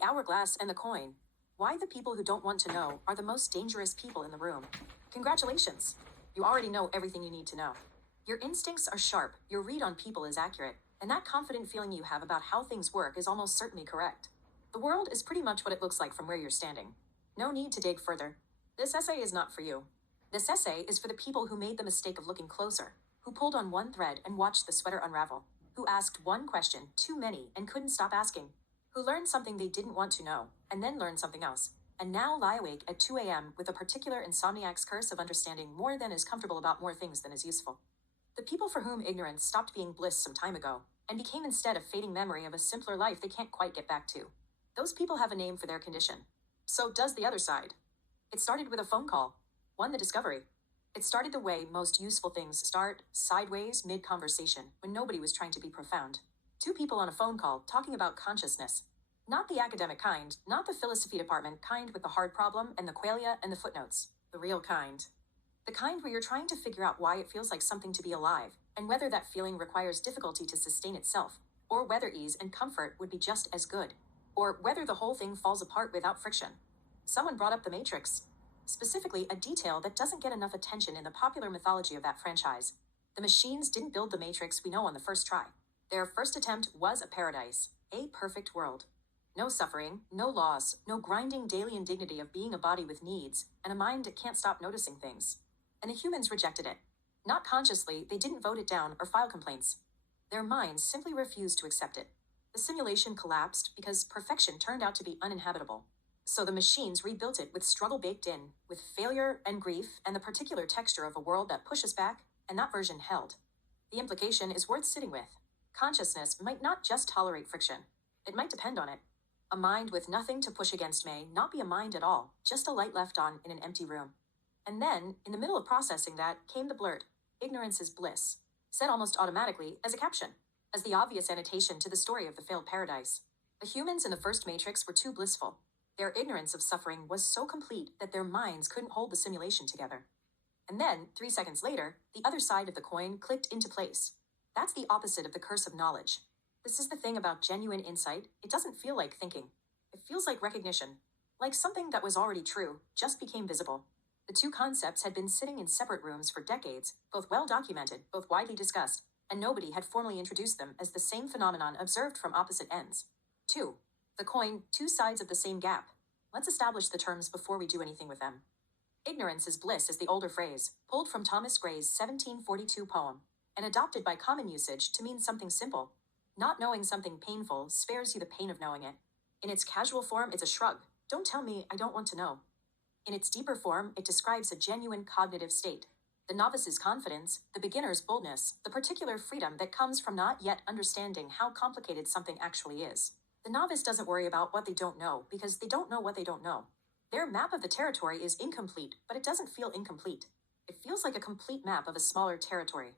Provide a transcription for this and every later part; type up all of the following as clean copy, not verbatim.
The hourglass and the coin. Why the people who don't want to know are the most dangerous people in the room. Congratulations! You already know everything you need to know. Your instincts are sharp, your read on people is accurate, and that confident feeling you have about how things work is almost certainly correct. The world is pretty much what it looks like from where you're standing. No need to dig further. This essay is not for you. This essay is for the people who made the mistake of looking closer, who pulled on one thread and watched the sweater unravel, who asked one question too many and couldn't stop asking, who learned something they didn't want to know, and then learned something else, and now lie awake at 2 a.m. with a particular insomniac's curse of understanding more than is comfortable about more things than is useful. The people for whom ignorance stopped being bliss some time ago, and became instead a fading memory of a simpler life they can't quite get back to. Those people have a name for their condition. So does the other side. It started with a phone call. One, the discovery. It started the way most useful things start, sideways, mid-conversation, when nobody was trying to be profound. Two people on a phone call talking about consciousness. Not the academic kind, not the philosophy department kind with the hard problem and the qualia and the footnotes. The real kind. The kind where you're trying to figure out why it feels like something to be alive, and whether that feeling requires difficulty to sustain itself, or whether ease and comfort would be just as good, or whether the whole thing falls apart without friction. Someone brought up the Matrix. Specifically, a detail that doesn't get enough attention in the popular mythology of that franchise. The machines didn't build the Matrix we know on the first try. Their first attempt was a paradise, a perfect world. No suffering, no loss, no grinding daily indignity of being a body with needs, and a mind that can't stop noticing things. And the humans rejected it. Not consciously, they didn't vote it down or file complaints. Their minds simply refused to accept it. The simulation collapsed because perfection turned out to be uninhabitable. So the machines rebuilt it with struggle baked in, with failure and grief and the particular texture of a world that pushes back, and that version held. The implication is worth sitting with. Consciousness might not just tolerate friction. It might depend on it. A mind with nothing to push against may not be a mind at all, just a light left on in an empty room. And then, in the middle of processing that, came the blurt, "Ignorance is bliss," said almost automatically as a caption, as the obvious annotation to the story of the failed paradise. The humans in the first Matrix were too blissful. Their ignorance of suffering was so complete that their minds couldn't hold the simulation together. And then, 3 seconds later, the other side of the coin clicked into place. That's the opposite of the curse of knowledge. This is the thing about genuine insight. It doesn't feel like thinking. It feels like recognition. Like something that was already true, just became visible. The two concepts had been sitting in separate rooms for decades, both well documented, both widely discussed, and nobody had formally introduced them as the same phenomenon observed from opposite ends. 2. The coin, two sides of the same gap. Let's establish the terms before we do anything with them. Ignorance is bliss is the older phrase, pulled from Thomas Gray's 1742 poem, and adopted by common usage to mean something simple. Not knowing something painful spares you the pain of knowing it. In its casual form, it's a shrug. Don't tell me, I don't want to know. In its deeper form, it describes a genuine cognitive state. The novice's confidence, the beginner's boldness, the particular freedom that comes from not yet understanding how complicated something actually is. The novice doesn't worry about what they don't know because they don't know what they don't know. Their map of the territory is incomplete, but it doesn't feel incomplete. It feels like a complete map of a smaller territory.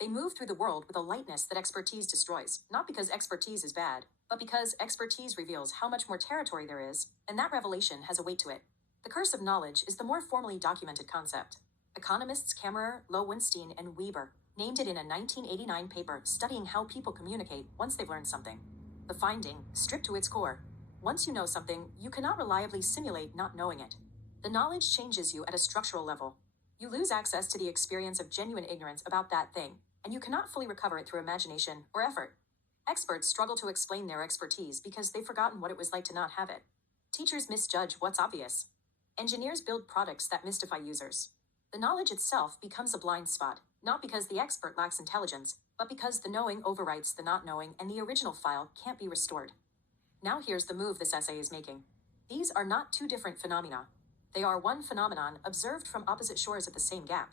They move through the world with a lightness that expertise destroys, not because expertise is bad, but because expertise reveals how much more territory there is, and that revelation has a weight to it. The curse of knowledge is the more formally documented concept. Economists Kammerer, Lowenstein, and Weber named it in a 1989 paper studying how people communicate once they've learned something. The finding, stripped to its core: once you know something, you cannot reliably simulate not knowing it. The knowledge changes you at a structural level. You lose access to the experience of genuine ignorance about that thing, and you cannot fully recover it through imagination or effort. Experts struggle to explain their expertise because they've forgotten what it was like to not have it. Teachers misjudge what's obvious. Engineers build products that mystify users. The knowledge itself becomes a blind spot, not because the expert lacks intelligence, but because the knowing overwrites the not knowing and the original file can't be restored. Now here's the move this essay is making. These are not two different phenomena. They are one phenomenon observed from opposite shores of the same gap.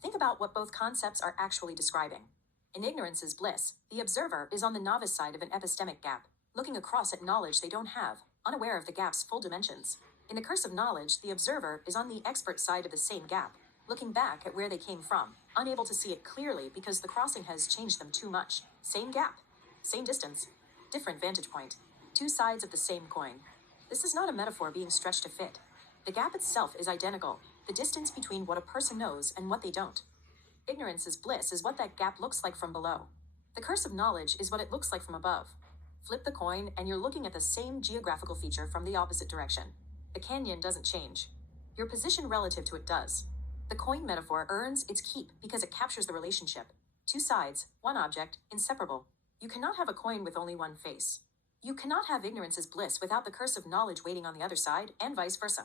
Think about what both concepts are actually describing. In ignorance is bliss, the observer is on the novice side of an epistemic gap, looking across at knowledge they don't have, unaware of the gap's full dimensions. In the curse of knowledge, the observer is on the expert side of the same gap, looking back at where they came from, unable to see it clearly because the crossing has changed them too much. Same gap, same distance, different vantage point. Two sides of the same coin. This is not a metaphor being stretched to fit. The gap itself is identical, the distance between what a person knows and what they don't. Ignorance is bliss is what that gap looks like from below. The curse of knowledge is what it looks like from above. Flip the coin and you're looking at the same geographical feature from the opposite direction. The canyon doesn't change. Your position relative to it does. The coin metaphor earns its keep because it captures the relationship. Two sides, one object, inseparable. You cannot have a coin with only one face. You cannot have ignorance as bliss without the curse of knowledge waiting on the other side, and vice versa.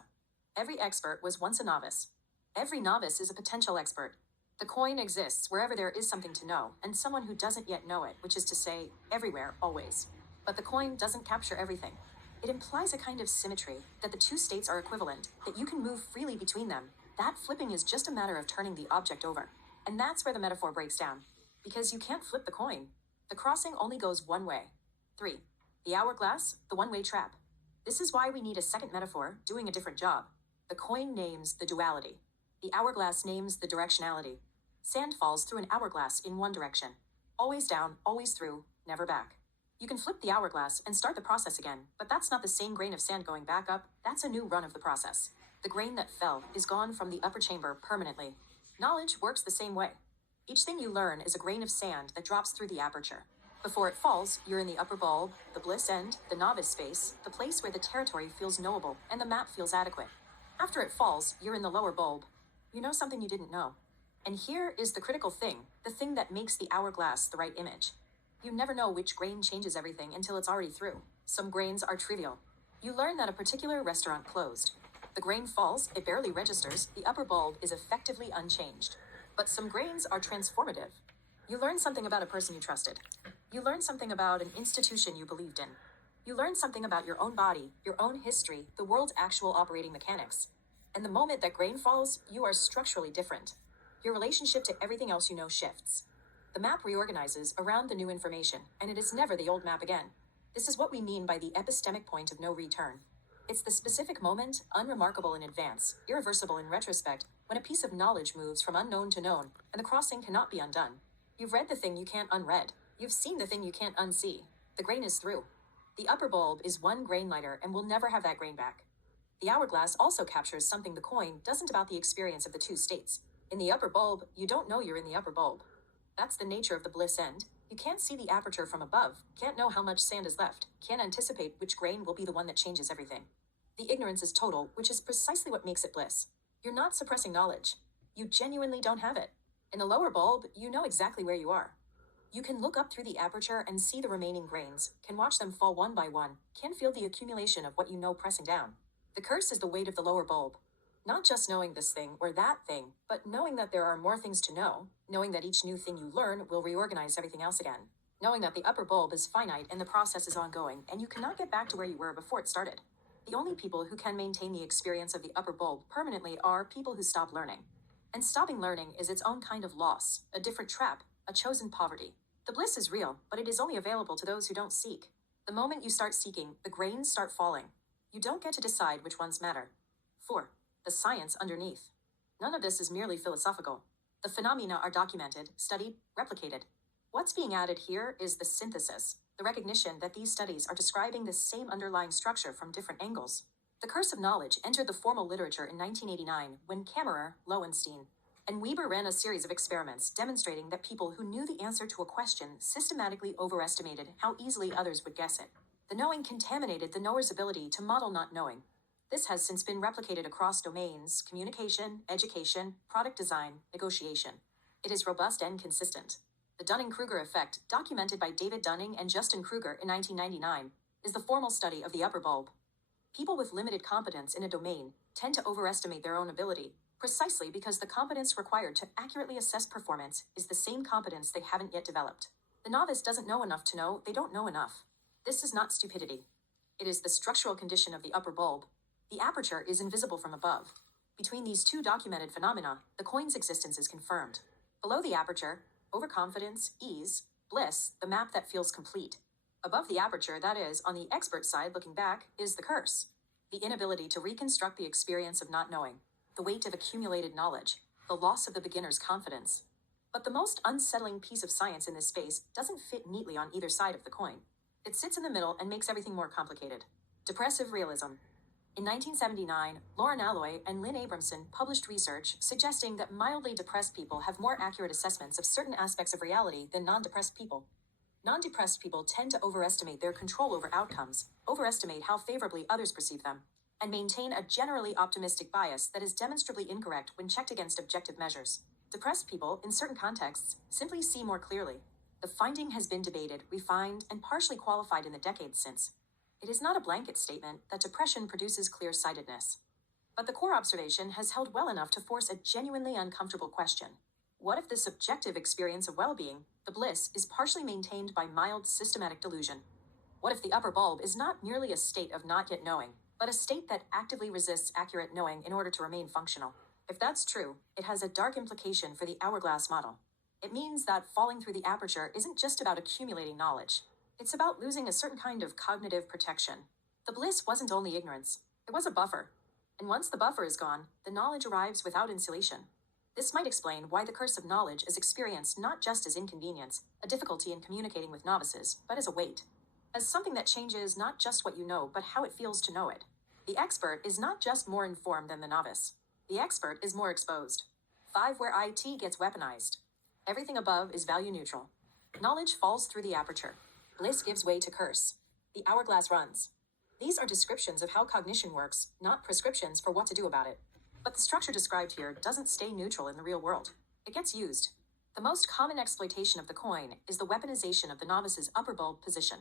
Every expert was once a novice. Every novice is a potential expert. The coin exists wherever there is something to know, and someone who doesn't yet know it, which is to say, everywhere, always. But the coin doesn't capture everything. It implies a kind of symmetry, that the two states are equivalent, that you can move freely between them. That flipping is just a matter of turning the object over. And that's where the metaphor breaks down. Because you can't flip the coin. The crossing only goes one way. 3. The hourglass, the one-way trap. This is why we need a second metaphor, doing a different job. The coin names the duality. The hourglass names the directionality. Sand falls through an hourglass in one direction. Always down, always through, never back. You can flip the hourglass and start the process again, but that's not the same grain of sand going back up, that's a new run of the process. The grain that fell is gone from the upper chamber permanently. Knowledge works the same way. Each thing you learn is a grain of sand that drops through the aperture. Before it falls, you're in the upper bulb, the bliss end, the novice space, the place where the territory feels knowable and the map feels adequate. After it falls, you're in the lower bulb. You know something you didn't know. And here is the critical thing, the thing that makes the hourglass the right image. You never know which grain changes everything until it's already through. Some grains are trivial. You learn that a particular restaurant closed. The grain falls, it barely registers, the upper bulb is effectively unchanged. But some grains are transformative. You learn something about a person you trusted. You learn something about an institution you believed in. You learn something about your own body, your own history, the world's actual operating mechanics. And the moment that grain falls, you are structurally different. Your relationship to everything else you know shifts. The map reorganizes around the new information, and it is never the old map again. This is what we mean by the epistemic point of no return. It's the specific moment, unremarkable in advance, irreversible in retrospect, when a piece of knowledge moves from unknown to known, and the crossing cannot be undone. You've read the thing you can't unread. You've seen the thing you can't unsee. The grain is through. The upper bulb is one grain lighter and will never have that grain back. The hourglass also captures something the coin doesn't about the experience of the two states. In the upper bulb, you don't know you're in the upper bulb. That's the nature of the bliss end. You can't see the aperture from above, can't know how much sand is left, can't anticipate which grain will be the one that changes everything. The ignorance is total, which is precisely what makes it bliss. You're not suppressing knowledge. You genuinely don't have it. In the lower bulb, you know exactly where you are. You can look up through the aperture and see the remaining grains, can watch them fall one by one, can feel the accumulation of what you know pressing down. The curse is the weight of the lower bulb. Not just knowing this thing or that thing, but knowing that there are more things to know, knowing that each new thing you learn will reorganize everything else again, knowing that the upper bulb is finite and the process is ongoing, and you cannot get back to where you were before it started. The only people who can maintain the experience of the upper bulb permanently are people who stop learning. And stopping learning is its own kind of loss, a different trap, a chosen poverty. The bliss is real, but it is only available to those who don't seek. The moment you start seeking, the grains start falling. You don't get to decide which ones matter. 4. The science underneath. None of this is merely philosophical. The phenomena are documented, studied, replicated. What's being added here is the synthesis, the recognition that these studies are describing the same underlying structure from different angles. The curse of knowledge entered the formal literature in 1989 when Kammerer, Lowenstein, and Weber ran a series of experiments demonstrating that people who knew the answer to a question systematically overestimated how easily others would guess it. The knowing contaminated the knower's ability to model not knowing. This has since been replicated across domains, communication, education, product design, negotiation. It is robust and consistent. The Dunning-Kruger effect, documented by David Dunning and Justin Kruger in 1999, is the formal study of the upper bulb. People with limited competence in a domain tend to overestimate their own ability, precisely because the competence required to accurately assess performance is the same competence they haven't yet developed. The novice doesn't know enough to know they don't know enough. This is not stupidity. It is the structural condition of the upper bulb. The aperture is invisible from above. Between these two documented phenomena, the coin's existence is confirmed. Below the aperture, overconfidence, ease, bliss, the map that feels complete. Above the aperture, that is, on the expert side looking back, is the curse. The inability to reconstruct the experience of not knowing, the weight of accumulated knowledge, the loss of the beginner's confidence. But the most unsettling piece of science in this space doesn't fit neatly on either side of the coin. It sits in the middle and makes everything more complicated. Depressive realism. In 1979, Lauren Alloy and Lynn Abramson published research suggesting that mildly depressed people have more accurate assessments of certain aspects of reality than non-depressed people. Non-depressed people tend to overestimate their control over outcomes, overestimate how favorably others perceive them, and maintain a generally optimistic bias that is demonstrably incorrect when checked against objective measures. Depressed people, in certain contexts, simply see more clearly. The finding has been debated, refined, and partially qualified in the decades since. It is not a blanket statement that depression produces clear-sightedness. But the core observation has held well enough to force a genuinely uncomfortable question. What if the subjective experience of well-being, the bliss, is partially maintained by mild systematic delusion? What if the upper bulb is not merely a state of not yet knowing, but a state that actively resists accurate knowing in order to remain functional? If that's true, it has a dark implication for the hourglass model. It means that falling through the aperture isn't just about accumulating knowledge. It's about losing a certain kind of cognitive protection. The bliss wasn't only ignorance, it was a buffer. And once the buffer is gone, the knowledge arrives without insulation. This might explain why the curse of knowledge is experienced not just as inconvenience, a difficulty in communicating with novices, but as a weight. As something that changes not just what you know, but how it feels to know it. The expert is not just more informed than the novice. The expert is more exposed. 5. Where IT gets weaponized. Everything above is value neutral. Knowledge falls through the aperture. Bliss gives way to curse. The hourglass runs. These are descriptions of how cognition works, not prescriptions for what to do about it. But the structure described here doesn't stay neutral in the real world. It gets used. The most common exploitation of the coin is the weaponization of the novice's upper bulb position.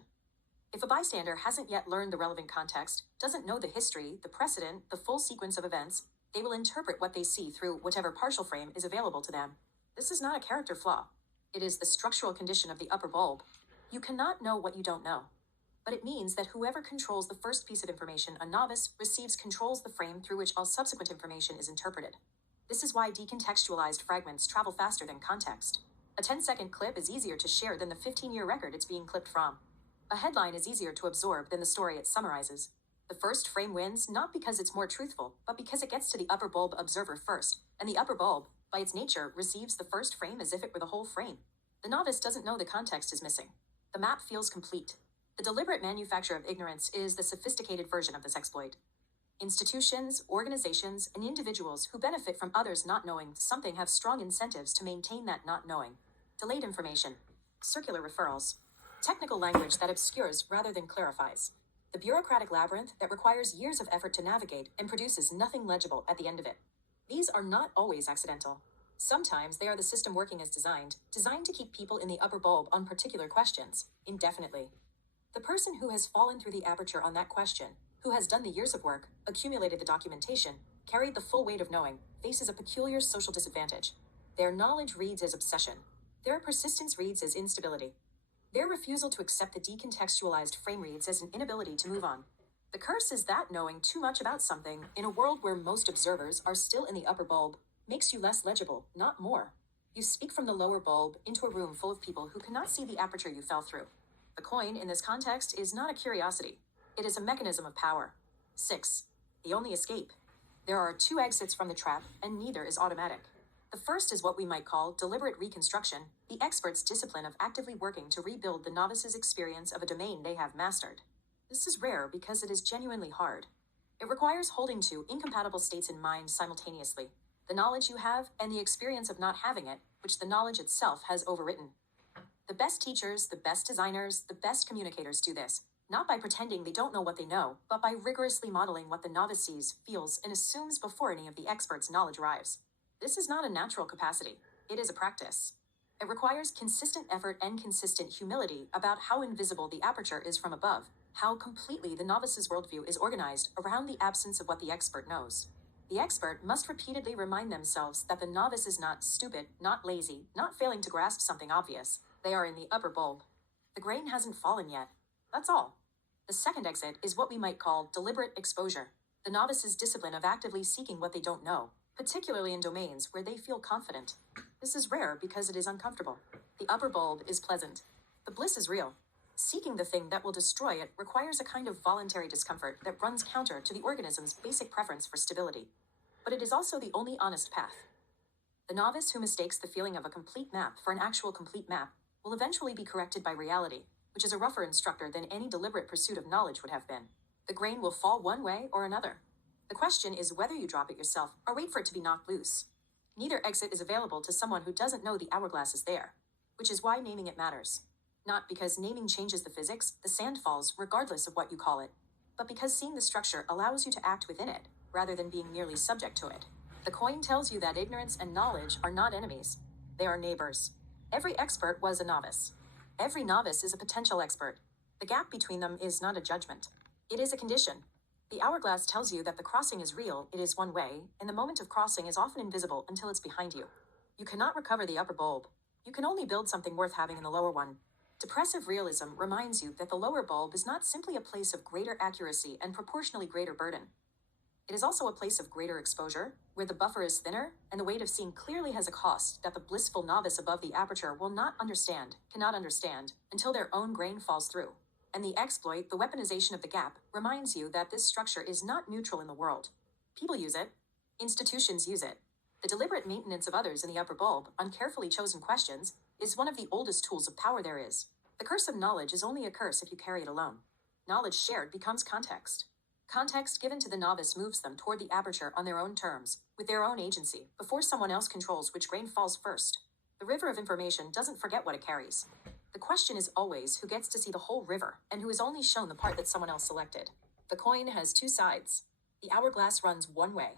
If a bystander hasn't yet learned the relevant context, doesn't know the history, the precedent, the full sequence of events, they will interpret what they see through whatever partial frame is available to them. This is not a character flaw. It is the structural condition of the upper bulb. You cannot know what you don't know. But it means that whoever controls the first piece of information a novice receives controls the frame through which all subsequent information is interpreted. This is why decontextualized fragments travel faster than context. A 10-second clip is easier to share than the 15-year record it's being clipped from. A headline is easier to absorb than the story it summarizes. The first frame wins not because it's more truthful, but because it gets to the upper bulb observer first, and the upper bulb, by its nature, receives the first frame as if it were the whole frame. The novice doesn't know the context is missing. The map feels complete. The deliberate manufacture of ignorance is the sophisticated version of this exploit. Institutions, organizations, and individuals who benefit from others not knowing something have strong incentives to maintain that not knowing. Delayed information. Circular referrals. Technical language that obscures rather than clarifies. The bureaucratic labyrinth that requires years of effort to navigate and produces nothing legible at the end of it. These are not always accidental. Sometimes they are the system working as designed to keep people in the upper bulb on particular questions, indefinitely. The person who has fallen through the aperture on that question, who has done the years of work, accumulated the documentation, carried the full weight of knowing, faces a peculiar social disadvantage. Their knowledge reads as obsession. Their persistence reads as instability. Their refusal to accept the decontextualized frame reads as an inability to move on. The curse is that knowing too much about something, in a world where most observers are still in the upper bulb, makes you less legible, not more. You speak from the lower bulb into a room full of people who cannot see the aperture you fell through. The coin, in this context, is not a curiosity. It is a mechanism of power. 6. The only escape. There are 2 exits from the trap, and neither is automatic. The first is what we might call deliberate reconstruction, the expert's discipline of actively working to rebuild the novice's experience of a domain they have mastered. This is rare because it is genuinely hard. It requires holding 2 incompatible states in mind simultaneously, the knowledge you have and the experience of not having it, which the knowledge itself has overwritten. The best teachers, the best designers, the best communicators do this, not by pretending they don't know what they know, but by rigorously modeling what the novice sees, feels, and assumes before any of the expert's knowledge arrives. This is not a natural capacity. It is a practice. It requires consistent effort and consistent humility about how invisible the aperture is from above, how completely the novice's worldview is organized around the absence of what the expert knows. The expert must repeatedly remind themselves that the novice is not stupid, not lazy, not failing to grasp something obvious. They are in the upper bulb. The grain hasn't fallen yet. That's all. The second exit is what we might call deliberate exposure, the novice's discipline of actively seeking what they don't know, particularly in domains where they feel confident. This is rare because it is uncomfortable. The upper bulb is pleasant. The bliss is real. Seeking the thing that will destroy it requires a kind of voluntary discomfort that runs counter to the organism's basic preference for stability. But it is also the only honest path. The novice who mistakes the feeling of a complete map for an actual complete map will eventually be corrected by reality, which is a rougher instructor than any deliberate pursuit of knowledge would have been. The grain will fall one way or another. The question is whether you drop it yourself or wait for it to be knocked loose. Neither exit is available to someone who doesn't know the hourglass is there, which is why naming it matters. Not because naming changes the physics, the sand falls regardless of what you call it, but because seeing the structure allows you to act within it, rather than being merely subject to it. The coin tells you that ignorance and knowledge are not enemies. They are neighbors. Every expert was a novice. Every novice is a potential expert. The gap between them is not a judgment. It is a condition. The hourglass tells you that the crossing is real, it is one way, and the moment of crossing is often invisible until it's behind you. You cannot recover the upper bulb. You can only build something worth having in the lower one. Depressive realism reminds you that the lower bulb is not simply a place of greater accuracy and proportionally greater burden. It is also a place of greater exposure, where the buffer is thinner, and the weight of seeing clearly has a cost that the blissful novice above the aperture will not understand, cannot understand, until their own grain falls through. And the exploit, the weaponization of the gap, reminds you that this structure is not neutral in the world. People use it. Institutions use it. The deliberate maintenance of others in the upper bulb, on carefully chosen questions, is one of the oldest tools of power there is. The curse of knowledge is only a curse if you carry it alone. Knowledge shared becomes context. Context given to the novice moves them toward the aperture on their own terms, with their own agency, before someone else controls which grain falls first. The river of information doesn't forget what it carries. The question is always who gets to see the whole river, and who is only shown the part that someone else selected. The coin has two sides. The hourglass runs one way.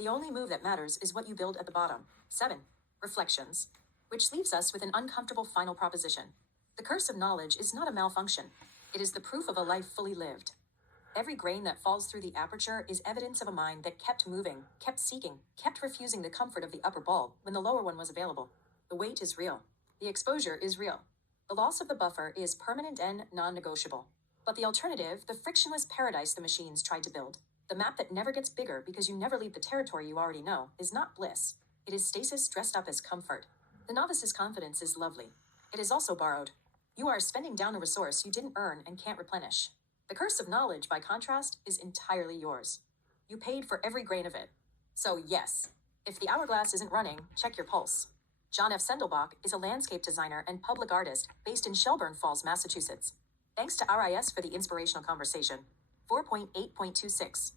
The only move that matters is what you build at the bottom. 7. Reflections. Which leaves us with an uncomfortable final proposition. The curse of knowledge is not a malfunction. It is the proof of a life fully lived. Every grain that falls through the aperture is evidence of a mind that kept moving, kept seeking, kept refusing the comfort of the upper bulb when the lower one was available. The weight is real. The exposure is real. The loss of the buffer is permanent and non-negotiable. But the alternative, the frictionless paradise the machines tried to build, the map that never gets bigger because you never leave the territory you already know, is not bliss. It is stasis dressed up as comfort. The novice's confidence is lovely. It is also borrowed. You are spending down a resource you didn't earn and can't replenish. The curse of knowledge, by contrast, is entirely yours. You paid for every grain of it. So yes, if the hourglass isn't running, check your pulse. John F. Sendelbach is a landscape designer and public artist based in Shelburne Falls, Massachusetts. Thanks to RIS for the inspirational conversation. 4.8.26